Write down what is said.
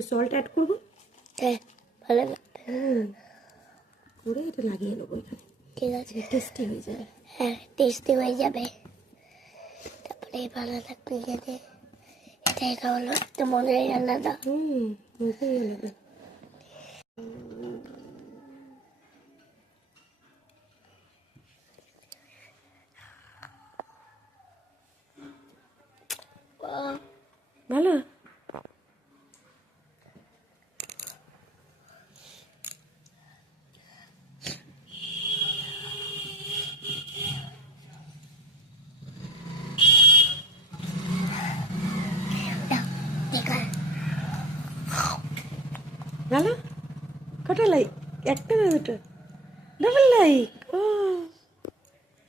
একটু salt add করবো। হ্যাঁ, ভালো লাগবে। করে এটা লাগিয়ে নেবো এখানে। ঠিক আছে, টেস্টি হয়ে যাবে। হ্যাঁ টেস্টি হয়ে যাবে। তারপরে ভালো লাগবে খেতে। এটা হলো একটা মনের আলাদা। মজাই আলাদা। ভালো। ভালো। কটা লাইক? একটা না দুটো? Double like.